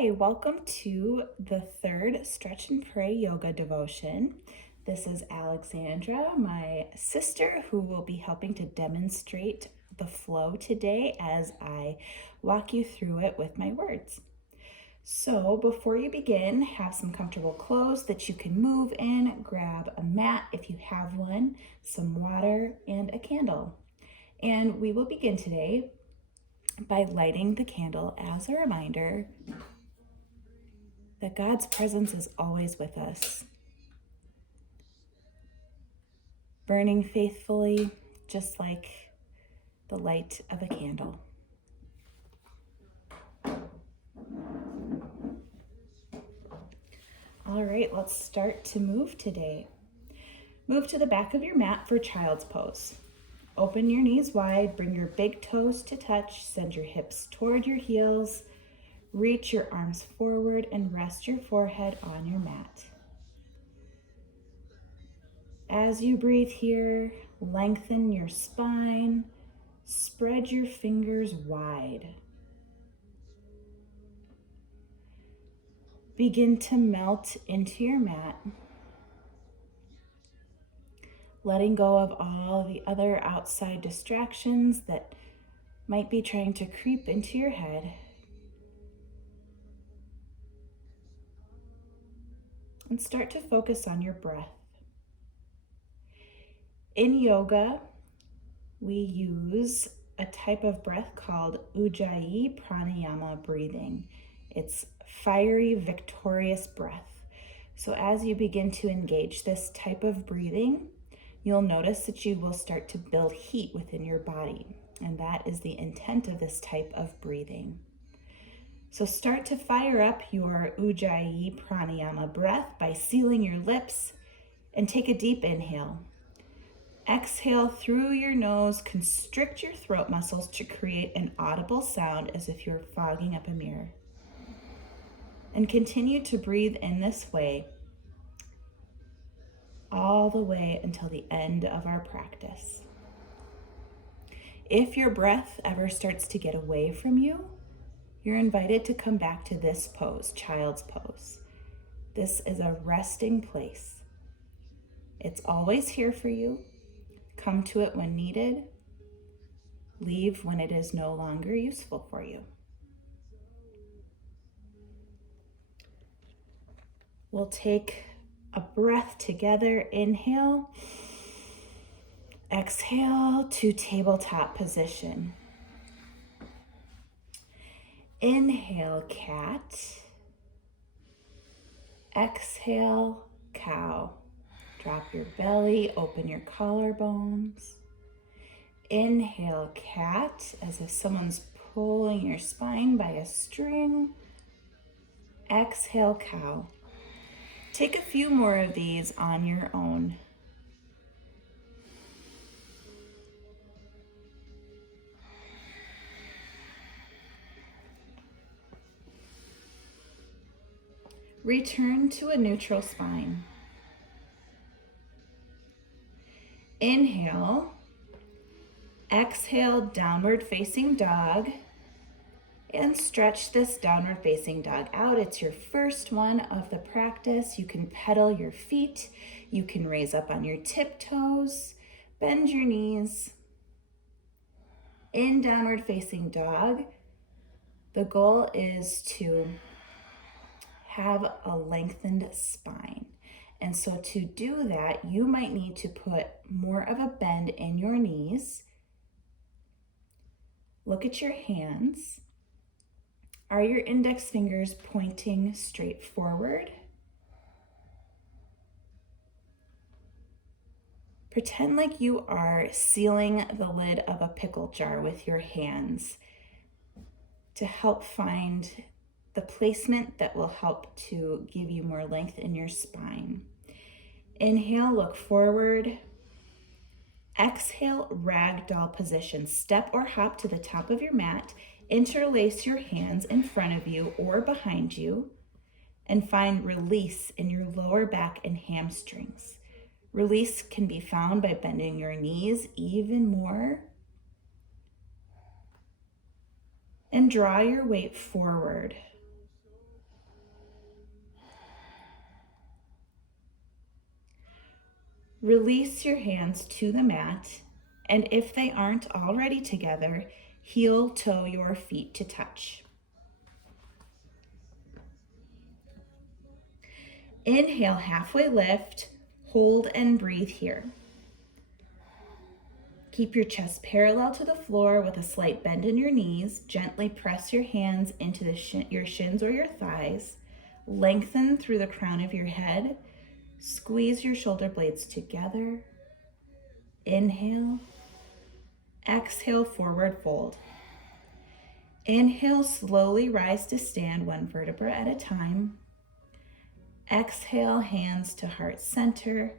Hi, welcome to the third Stretch and Pray yoga devotion. This is Alexandra, my sister, who will be helping to demonstrate the flow today as I walk you through it with my words. So before you begin, have some comfortable clothes that you can move in, grab a mat if you have one, some water, and a candle. And we will begin today by lighting the candle as a reminder that God's presence is always with us, burning faithfully, just like the light of a candle. All right, let's start to move today. Move to the back of your mat for child's pose. Open your knees wide, bring your big toes to touch, send your hips toward your heels, reach your arms forward and rest your forehead on your mat. As you breathe here, lengthen your spine, spread your fingers wide. Begin to melt into your mat, letting go of all the other outside distractions that might be trying to creep into your head. And start to focus on your breath. In yoga, we use a type of breath called Ujjayi Pranayama breathing. It's fiery, victorious breath. So as you begin to engage this type of breathing, you'll notice that you will start to build heat within your body. And that is the intent of this type of breathing. So start to fire up your Ujjayi Pranayama breath by sealing your lips and take a deep inhale. Exhale through your nose, constrict your throat muscles to create an audible sound as if you're fogging up a mirror. And continue to breathe in this way all the way until the end of our practice. If your breath ever starts to get away from you, you're invited to come back to this pose, child's pose. This is a resting place. It's always here for you. Come to it when needed. Leave when it is no longer useful for you. We'll take a breath together. Inhale. Exhale to tabletop position. Inhale, cat. Exhale, cow. Drop your belly, open your collarbones. Inhale, cat, as if someone's pulling your spine by a string. Exhale, cow. Take a few more of these on your own. Return to a neutral spine. Inhale. Exhale, downward facing dog. And stretch this downward facing dog out. It's your first one of the practice. You can pedal your feet. You can raise up on your tiptoes. Bend your knees. In downward facing dog, the goal is to have a lengthened spine. And so to do that, you might need to put more of a bend in your knees. Look at your hands. Are your index fingers pointing straight forward? Pretend like you are sealing the lid of a pickle jar with your hands to help find the placement that will help to give you more length in your spine. Inhale, look forward. Exhale, ragdoll position. Step or hop to the top of your mat. Interlace your hands in front of you or behind you and find release in your lower back and hamstrings. Release can be found by bending your knees even more and draw your weight forward. Release your hands to the mat, and if they aren't already together, heel toe your feet to touch. Inhale, halfway lift, hold and breathe here. Keep your chest parallel to the floor with a slight bend in your knees. Gently press your hands into your shins or your thighs. Lengthen through the crown of your head. Squeeze your shoulder blades together. Inhale. Exhale, forward fold. Inhale, slowly rise to stand, one vertebra at a time. Exhale, hands to heart center,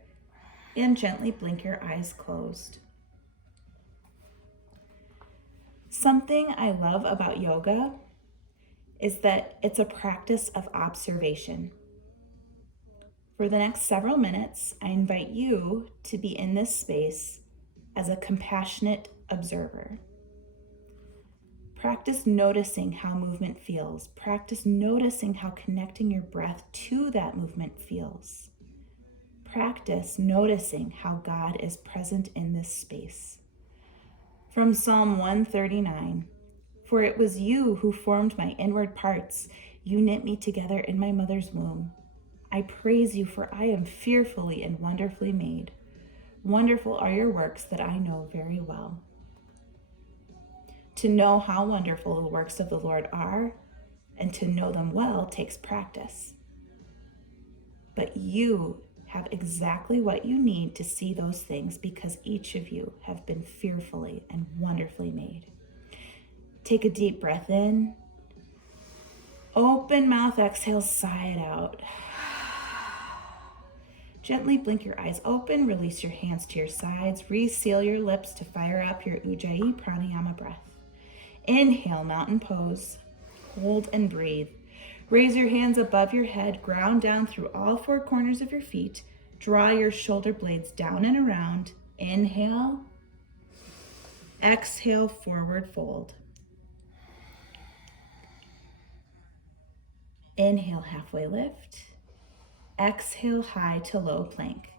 and gently blink your eyes closed. Something I love about yoga is that it's a practice of observation. For the next several minutes, I invite you to be in this space as a compassionate observer. Practice noticing how movement feels. Practice noticing how connecting your breath to that movement feels. Practice noticing how God is present in this space. From Psalm 139, "For it was you who formed my inward parts. You knit me together in my mother's womb. I praise you, for I am fearfully and wonderfully made. Wonderful are your works that I know very well." To know how wonderful the works of the Lord are and to know them well takes practice. But you have exactly what you need to see those things because each of you have been fearfully and wonderfully made. Take a deep breath in. Open mouth, exhale, sigh it out. Gently blink your eyes open, release your hands to your sides, reseal your lips to fire up your Ujjayi Pranayama breath. Inhale, mountain pose. Hold and breathe. Raise your hands above your head, ground down through all four corners of your feet. Draw your shoulder blades down and around. Inhale. Exhale, forward fold. Inhale, halfway lift. Exhale, high to low plank.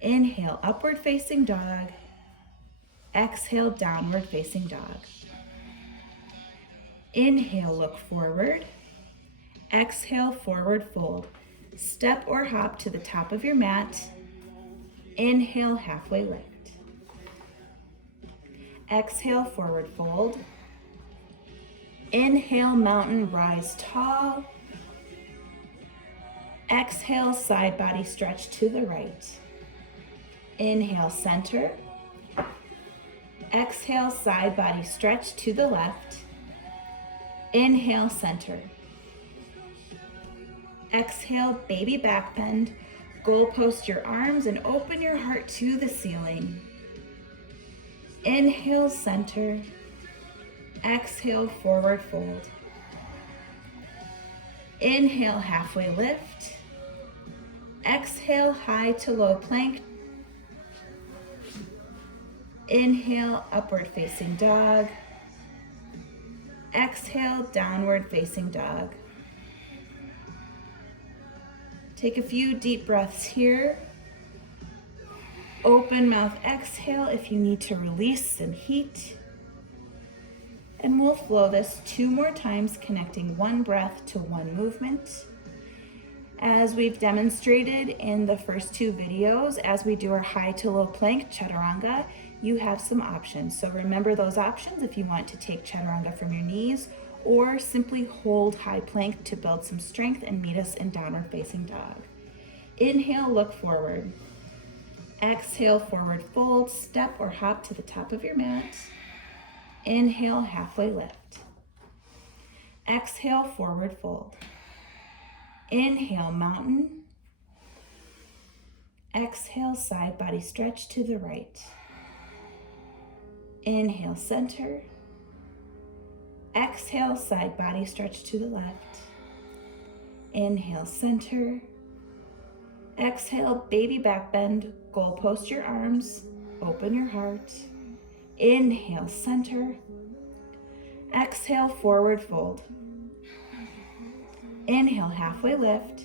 Inhale, upward facing dog. Exhale, downward facing dog. Inhale, look forward. Exhale, forward fold. Step or hop to the top of your mat. Inhale, halfway lift. Exhale, forward fold. Inhale, mountain rise tall. Exhale, side body stretch to the right. Inhale, center. Exhale, side body stretch to the left. Inhale, center. Exhale, baby back bend. Goalpost your arms and open your heart to the ceiling. Inhale, center. Exhale, forward fold. Inhale, halfway lift. Exhale, high to low plank. Inhale, upward facing dog. Exhale, downward facing dog. Take a few deep breaths here. Open mouth, exhale if you need to release some heat. And we'll flow this 2 more times, connecting one breath to one movement. As we've demonstrated in the first 2 videos, as we do our high to low plank, chaturanga, you have some options. So remember those options if you want to take chaturanga from your knees or simply hold high plank to build some strength and meet us in downward facing dog. Inhale, look forward. Exhale, forward fold, step or hop to the top of your mat. Inhale, halfway lift. Exhale, forward fold. Inhale, mountain. Exhale, side body stretch to the right. Inhale, center. Exhale, side body stretch to the left. Inhale, center. Exhale, baby back bend. Goalpost your arms. Open your heart. Inhale, center. Exhale, forward fold. Inhale, halfway lift.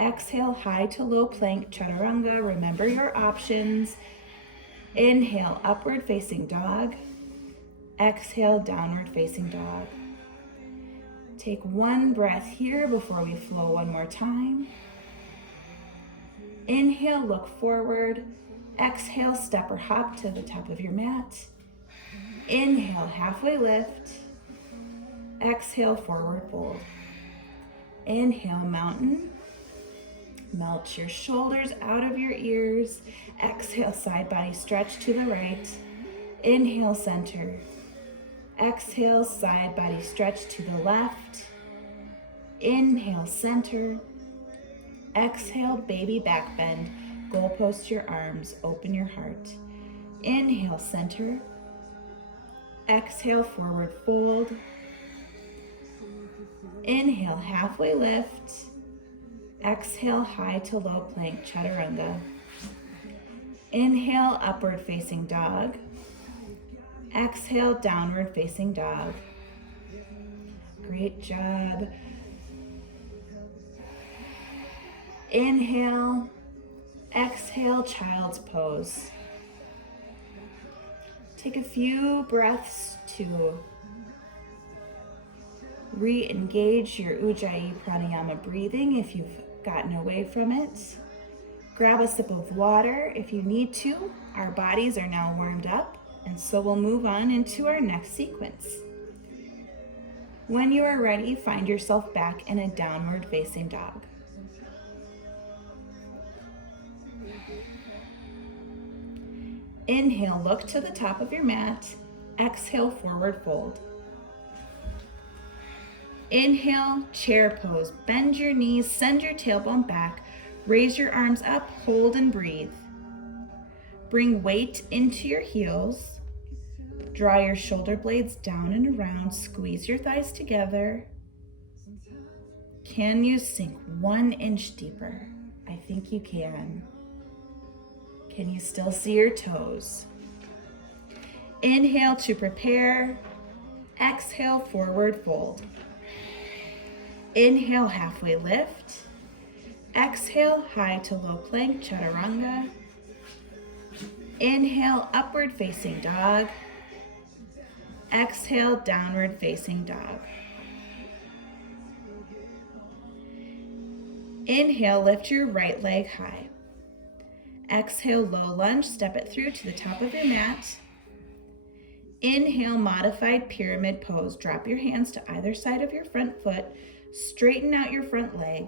Exhale, high to low plank, chaturanga. Remember your options. Inhale, upward facing dog. Exhale, downward facing dog. Take one breath here before we flow one more time. Inhale, look forward. Exhale, step or hop to the top of your mat. Inhale, halfway lift. Exhale, forward fold. Inhale, mountain. Melt your shoulders out of your ears. Exhale, side body stretch to the right. Inhale, center. Exhale, side body stretch to the left. Inhale, center. Exhale, baby back bend. Goalpost your arms, open your heart. Inhale, center. Exhale, forward fold. Inhale, halfway lift. Exhale, high to low plank, chaturanga. Inhale, upward facing dog. Exhale, downward facing dog. Great job. Inhale, exhale, child's pose. Take a few breaths to re-engage your Ujjayi Pranayama breathing if you've gotten away from it. Grab a sip of water if you need to. Our bodies are now warmed up, and so we'll move on into our next sequence. When you are ready, find yourself back in a downward facing dog. Inhale, look to the top of your mat. Exhale, forward fold. Inhale, chair pose. Bend your knees, send your tailbone back. Raise your arms up, hold and breathe. Bring weight into your heels. Draw your shoulder blades down and around. Squeeze your thighs together. Can you sink 1 inch deeper? I think you can. Can you still see your toes? Inhale to prepare. Exhale, forward fold. Inhale, halfway lift. Exhale, high to low plank, chaturanga. Inhale, upward facing dog. Exhale, downward facing dog. Inhale, lift your right leg high. Exhale, low lunge, step it through to the top of your mat. Inhale, modified pyramid pose. Drop your hands to either side of your front foot. Straighten out your front leg.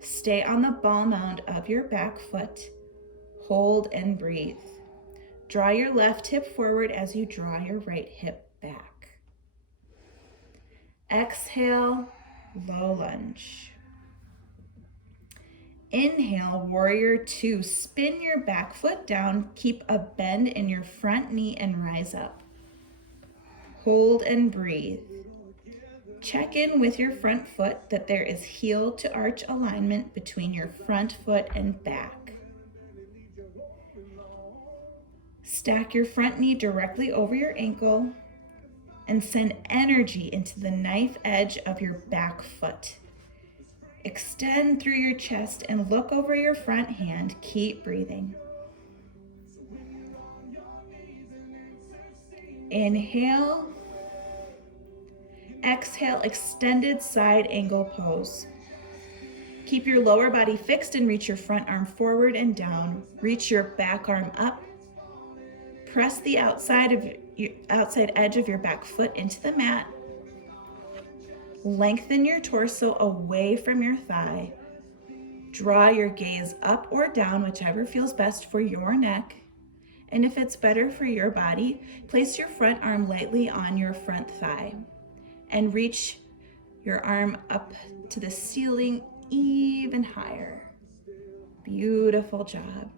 Stay on the ball mound of your back foot. Hold and breathe. Draw your left hip forward as you draw your right hip back. Exhale, low lunge. Inhale, warrior two. Spin your back foot down. Keep a bend in your front knee and rise up. Hold and breathe. Check in with your front foot that there is heel to arch alignment between your front foot and back. Stack your front knee directly over your ankle and send energy into the knife edge of your back foot. Extend through your chest and look over your front hand. Keep breathing. Inhale. Exhale, extended side angle pose. Keep your lower body fixed and reach your front arm forward and down. Reach your back arm up. Press the outside edge of your back foot into the mat. Lengthen your torso away from your thigh. Draw your gaze up or down, whichever feels best for your neck. And if it's better for your body, place your front arm lightly on your front thigh and reach your arm up to the ceiling even higher. Beautiful job.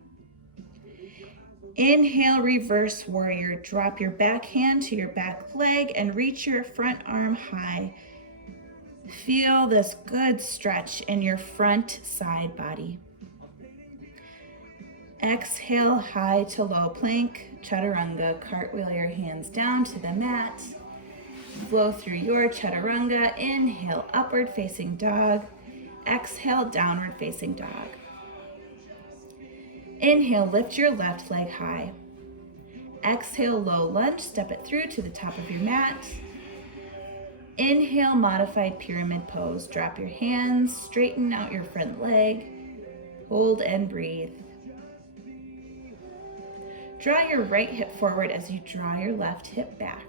Inhale, reverse warrior. Drop your back hand to your back leg and reach your front arm high. Feel this good stretch in your front side body. Exhale, high to low plank, chaturanga. Cartwheel your hands down to the mat. Flow through your chaturanga. Inhale, upward facing dog. Exhale, downward facing dog. Inhale, lift your left leg high. Exhale, low lunge, step it through to the top of your mat. Inhale, modified pyramid pose. Drop your hands, straighten out your front leg. Hold and breathe. Draw your right hip forward as you draw your left hip back.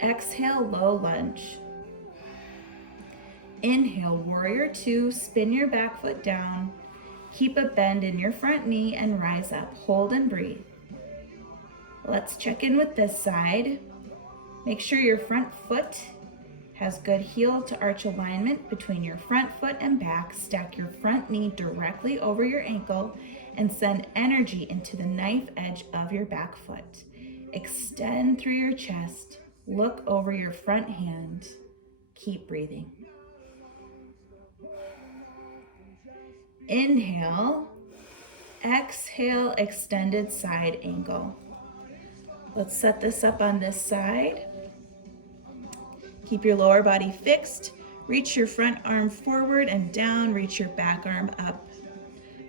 Exhale, low lunge. Inhale, warrior two, spin your back foot down. Keep a bend in your front knee and rise up. Hold and breathe. Let's check in with this side. Make sure your front foot has good heel to arch alignment between your front foot and back. Stack your front knee directly over your ankle and send energy into the knife edge of your back foot. Extend through your chest. Look over your front hand. Keep breathing. Inhale. Exhale, extended side angle. Let's set this up on this side. Keep your lower body fixed. Reach your front arm forward and down. Reach your back arm up.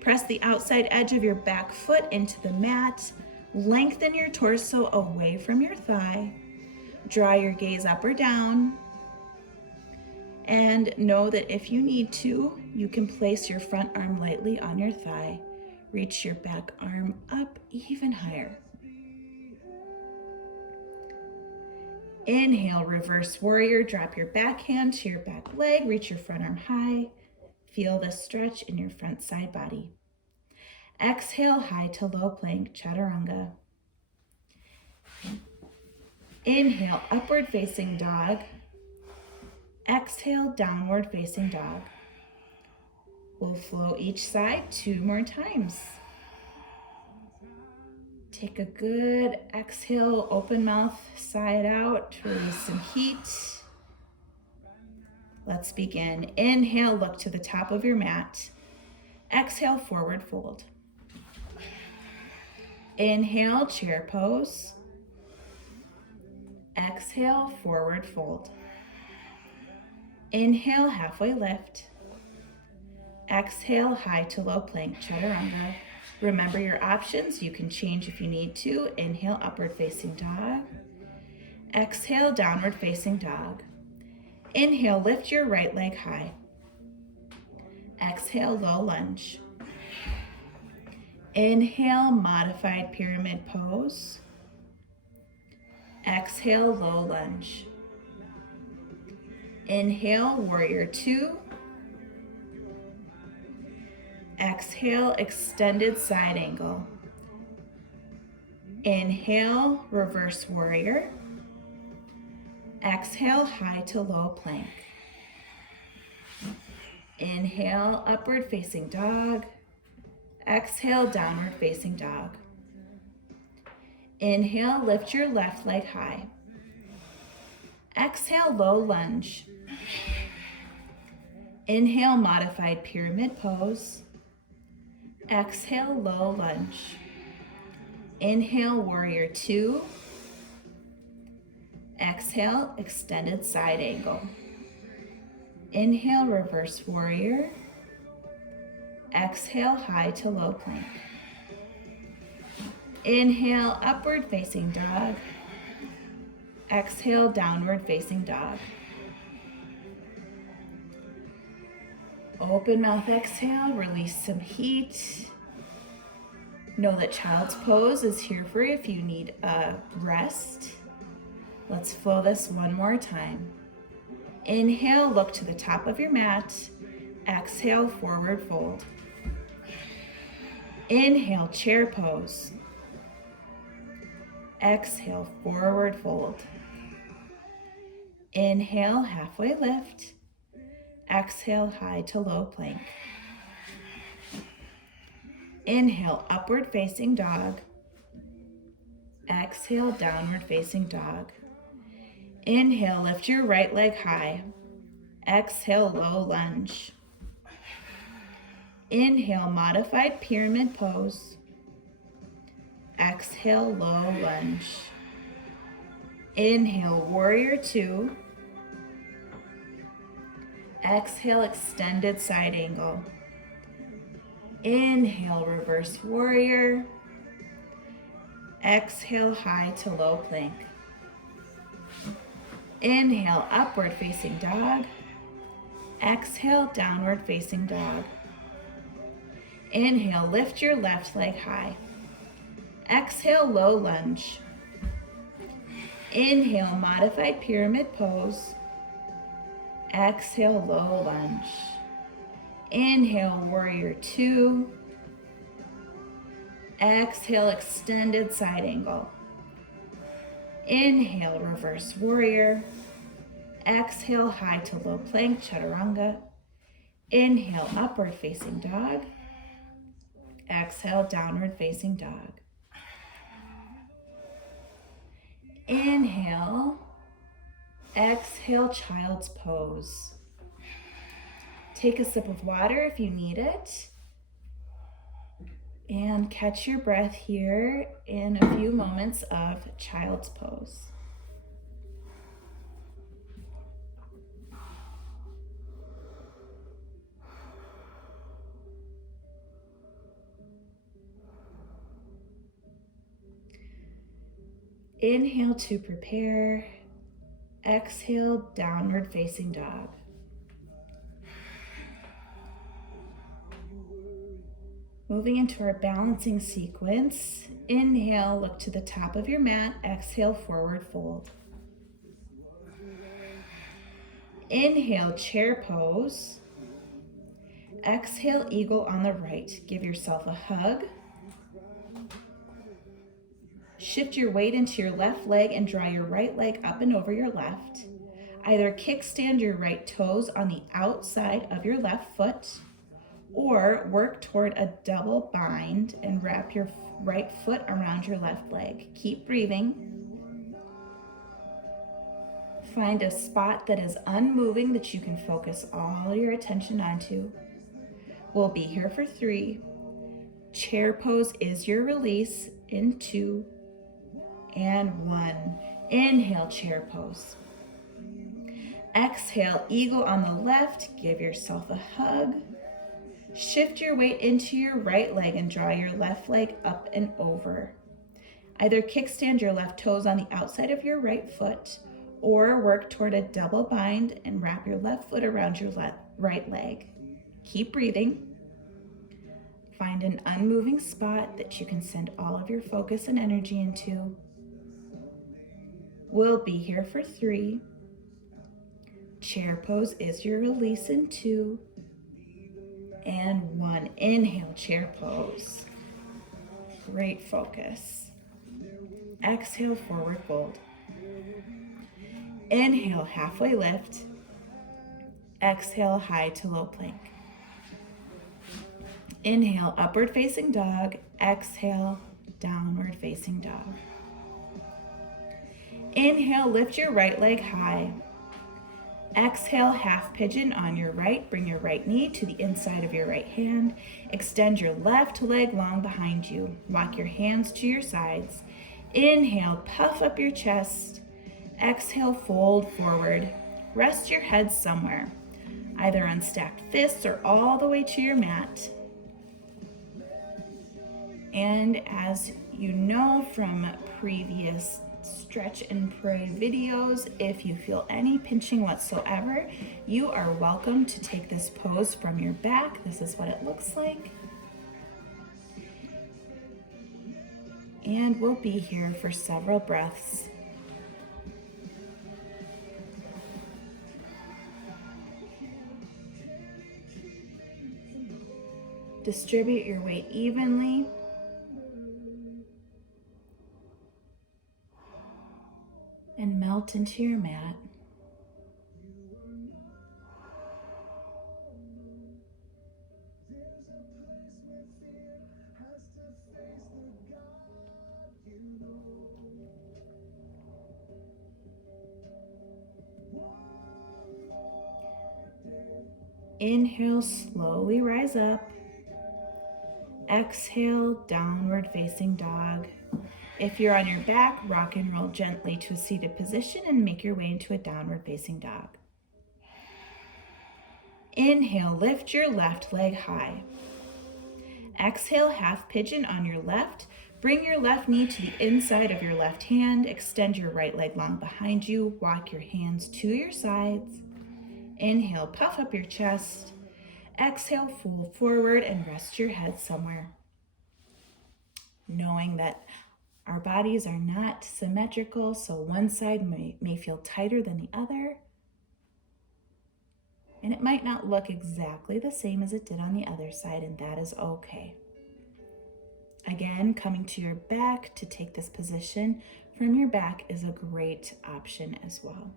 Press the outside edge of your back foot into the mat. Lengthen your torso away from your thigh. Draw your gaze up or down. And know that if you need to, you can place your front arm lightly on your thigh. Reach your back arm up even higher. Inhale, reverse warrior. Drop your back hand to your back leg. Reach your front arm high. Feel the stretch in your front side body. Exhale, high to low plank, chaturanga. Inhale, upward facing dog. Exhale, downward facing dog. We'll flow each side 2 more times. Take a good exhale, open mouth, side out, release some heat. Let's begin. Inhale, look to the top of your mat. Exhale, forward fold. Inhale, chair pose. Exhale, forward fold. Inhale, halfway lift. Exhale, high to low plank, chaturanga. Remember your options. You can change if you need to. Inhale, upward facing dog. Exhale, downward facing dog. Inhale, lift your right leg high. Exhale, low lunge. Inhale, modified pyramid pose. Exhale, low lunge. Inhale, warrior two. Exhale, extended side angle. Inhale, reverse warrior. Exhale, high to low plank. Inhale, upward facing dog. Exhale, downward facing dog. Inhale, lift your left leg high. Exhale, low lunge. Inhale, modified pyramid pose. Exhale, low lunge. Inhale, warrior two. Exhale, extended side angle. Inhale, reverse warrior. Exhale, high to low plank. Inhale, upward facing dog. Exhale, downward facing dog. Open mouth exhale, release some heat. Know that child's pose is here for you if you need a rest. Let's flow this one more time. Inhale, look to the top of your mat. Exhale, forward fold. Inhale, chair pose. Exhale, forward fold. Inhale, halfway lift. Exhale, high to low plank. Inhale, upward facing dog. Exhale, downward facing dog. Inhale, lift your right leg high. Exhale, low lunge. Inhale, modified pyramid pose. Exhale, low lunge. Inhale, warrior two. Exhale, extended side angle. Inhale, reverse warrior. Exhale, high to low plank. Inhale, upward facing dog. Exhale, downward facing dog. Inhale, lift your left leg high. Exhale, low lunge. Inhale, modified pyramid pose. Exhale, low lunge. Inhale, warrior two. Exhale, extended side angle. Inhale, reverse warrior. Exhale, high to low plank, chaturanga. Inhale, upward facing dog. Exhale, downward facing dog. Inhale, exhale, child's pose. Take a sip of water if you need it. And catch your breath here in a few moments of child's pose. Inhale to prepare. Exhale, downward facing dog. Moving into our balancing sequence. Inhale, look to the top of your mat. Exhale, forward fold. Inhale, chair pose. Exhale, eagle on the right. Give yourself a hug. Shift your weight into your left leg and draw your right leg up and over your left. Either kickstand your right toes on the outside of your left foot, or work toward a double bind and wrap your right foot around your left leg. Keep breathing. Find a spot that is unmoving that you can focus all your attention onto. We'll be here for 3. Chair pose is your release in 2 and 1. Inhale, chair pose. Exhale, eagle on the left. Give yourself a hug. Shift your weight into your right leg and draw your left leg up and over. Either kickstand your left toes on the outside of your right foot, or work toward a double bind and wrap your left foot around your right leg. Keep breathing. Find an unmoving spot that you can send all of your focus and energy into. We'll be here for 3. Chair pose is your release in 2 and 1. Inhale, chair pose. Great focus. Exhale, forward fold. Inhale, halfway lift. Exhale, high to low plank. Inhale, upward facing dog. Exhale, downward facing dog. Inhale, lift your right leg high. Exhale, half pigeon on your right. Bring your right knee to the inside of your right hand. Extend your left leg long behind you. Walk your hands to your sides. Inhale, puff up your chest. Exhale, fold forward. Rest your head somewhere, either on stacked fists or all the way to your mat. And as you know from previous stretch and pray videos, if you feel any pinching whatsoever, you are welcome to take this pose from your back. This is what it looks like. And we'll be here for several breaths. Distribute your weight evenly. And melt into your mat. Inhale, slowly rise up. Exhale, downward facing dog. If you're on your back, rock and roll gently to a seated position and make your way into a downward facing dog. Inhale, lift your left leg high. Exhale, half pigeon on your left. Bring your left knee to the inside of your left hand. Extend your right leg long behind you. Walk your hands to your sides. Inhale, puff up your chest. Exhale, fold forward and rest your head somewhere. Knowing that our bodies are not symmetrical, so one side may feel tighter than the other. And it might not look exactly the same as it did on the other side, and that is okay. Again, coming to your back to take this position from your back is a great option as well.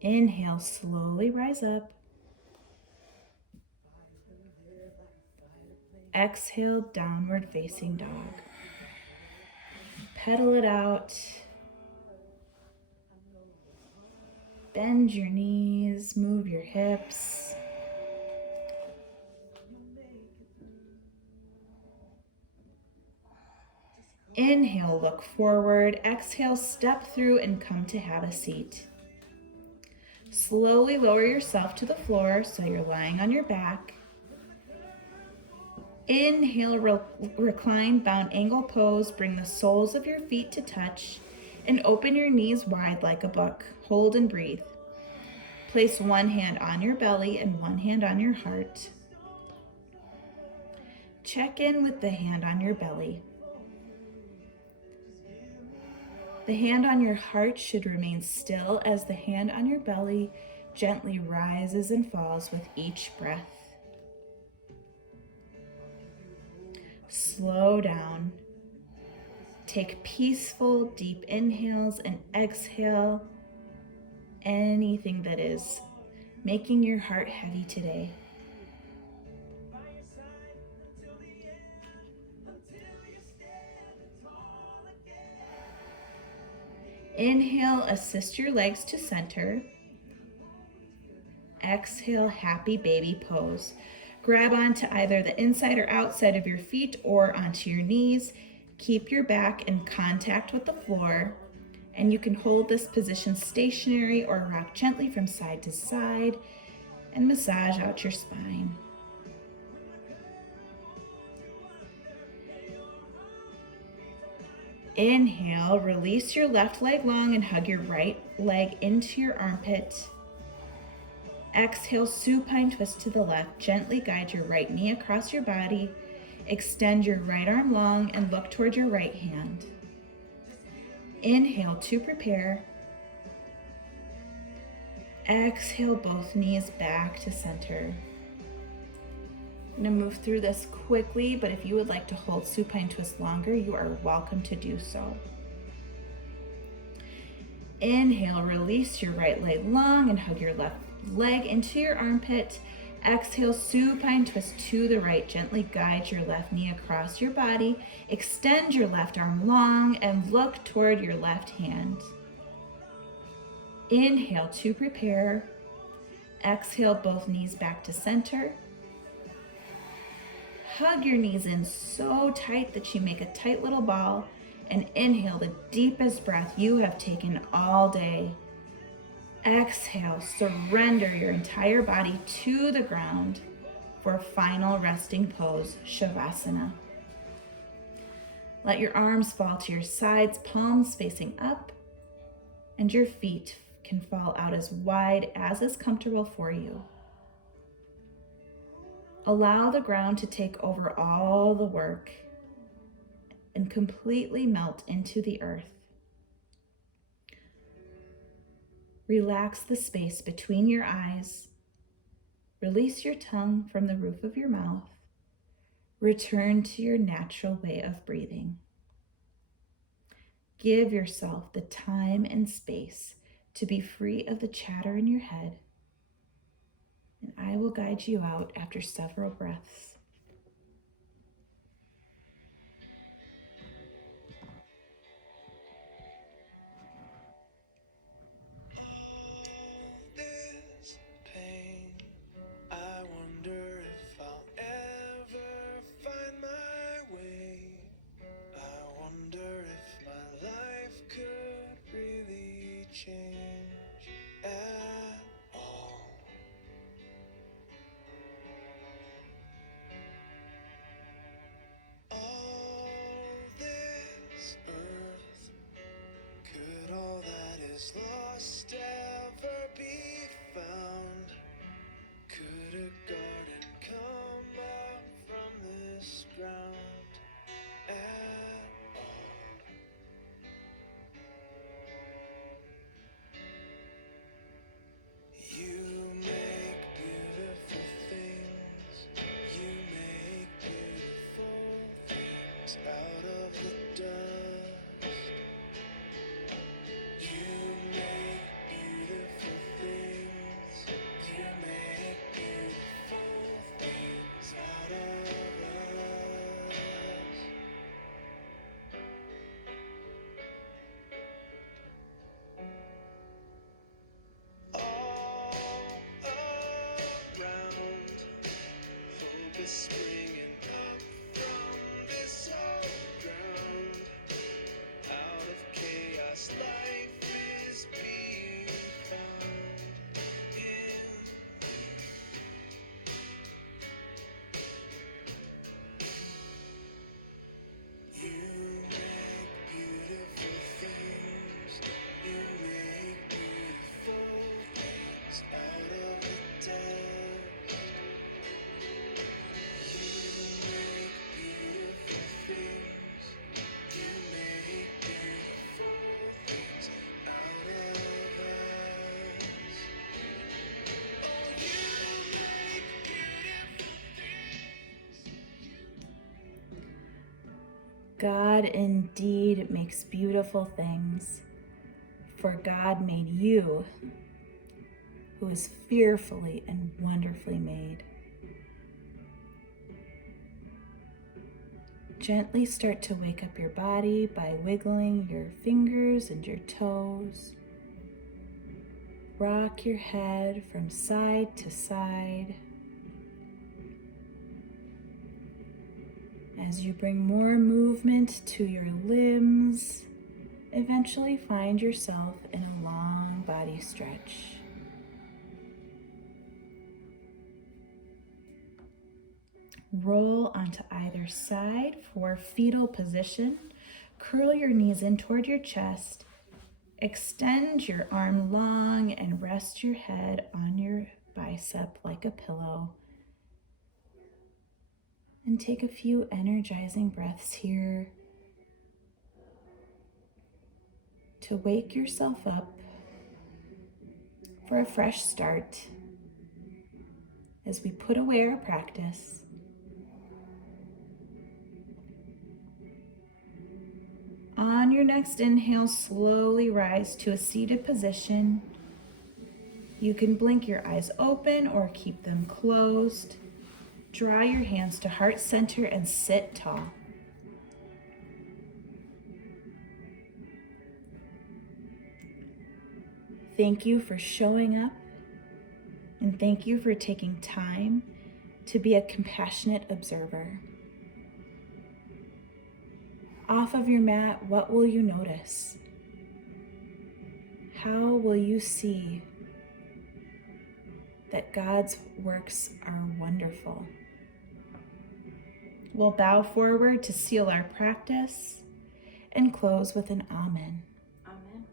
Inhale, slowly rise up. Exhale, downward facing dog. Pedal it out. Bend your knees, move your hips. Inhale, look forward. Exhale, step through and come to have a seat. Slowly lower yourself to the floor so you're lying on your back. Inhale, recline, bound angle pose. Bring the soles of your feet to touch and open your knees wide like a book. Hold and breathe. Place one hand on your belly and one hand on your heart. Check in with the hand on your belly. The hand on your heart should remain still as the hand on your belly gently rises and falls with each breath. Slow down. Take peaceful, deep inhales and exhale anything that is making your heart heavy today. Inhale, assist your legs to center. Exhale, happy baby pose. Grab onto either the inside or outside of your feet or onto your knees. Keep your back in contact with the floor, and you can hold this position stationary or rock gently from side to side and massage out your spine. Inhale, release your left leg long and hug your right leg into your armpit. Exhale, supine twist to the left. Gently guide your right knee across your body. Extend your right arm long and look toward your right hand. Inhale to prepare. Exhale, both knees back to center. I'm going to move through this quickly, but if you would like to hold supine twist longer, you are welcome to do so. Inhale, release your right leg long and hug your left leg into your armpit. Exhale, supine twist to the right. Gently guide your left knee across your body. Extend your left arm long and look toward your left hand. Inhale to prepare. Exhale, both knees back to center. Hug your knees in so tight that you make a tight little ball, and inhale the deepest breath you have taken all day. Exhale, surrender your entire body to the ground for final resting pose, Shavasana. Let your arms fall to your sides, palms facing up, and your feet can fall out as wide as is comfortable for you. Allow the ground to take over all the work and completely melt into the earth. Relax the space between your eyes. Release your tongue from the roof of your mouth. Return to your natural way of breathing. Give yourself the time and space to be free of the chatter in your head, and I will guide you out after several breaths. This pain, I wonder change at all. All this earth, could all that is lost ever be found? Could a garden come up from this ground at all? You make beautiful things. You make beautiful things out of the dust. You make beautiful things. You make beautiful things out of us. All around, hope is springing up from this old ground. Out of chaos, life is being found in you. You make beautiful things. You make beautiful things out of the dust. You make beautiful things. You make beautiful things out of us. Oh, you make beautiful things. God indeed makes beautiful things, for God made you, who is fearfully and wonderfully made. Gently start to wake up your body by wiggling your fingers and your toes. Rock your head from side to side. As you bring more movement to your limbs, eventually find yourself in a long body stretch. Roll onto either side for fetal position. Curl your knees in toward your chest. Extend your arm long and rest your head on your bicep like a pillow. And take a few energizing breaths here to wake yourself up for a fresh start as we put away our practice. On your next inhale, slowly rise to a seated position. You can blink your eyes open or keep them closed. Draw your hands to heart center and sit tall. Thank you for showing up, and thank you for taking time to be a compassionate observer. Off of your mat, what will you notice? How will you see that God's works are wonderful? We'll bow forward to seal our practice and close with an amen. Amen.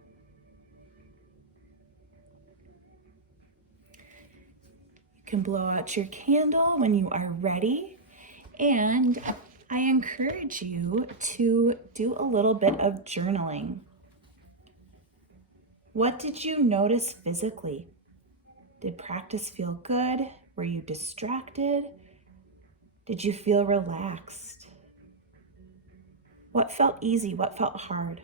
You can blow out your candle when you are ready, and I encourage you to do a little bit of journaling. What did you notice physically? Did practice feel good? Were you distracted? Did you feel relaxed? What felt easy? What felt hard?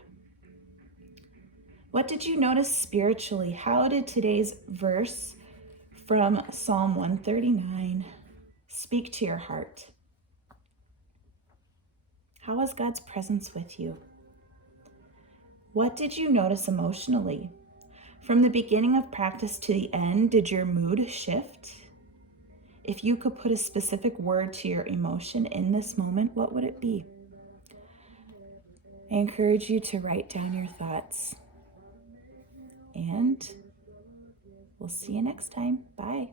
What did you notice spiritually? How did today's verse from Psalm 139 speak to your heart? How was God's presence with you? What did you notice emotionally? From the beginning of practice to the end, did your mood shift? If you could put a specific word to your emotion in this moment, what would it be? I encourage you to write down your thoughts. And we'll see you next time. Bye.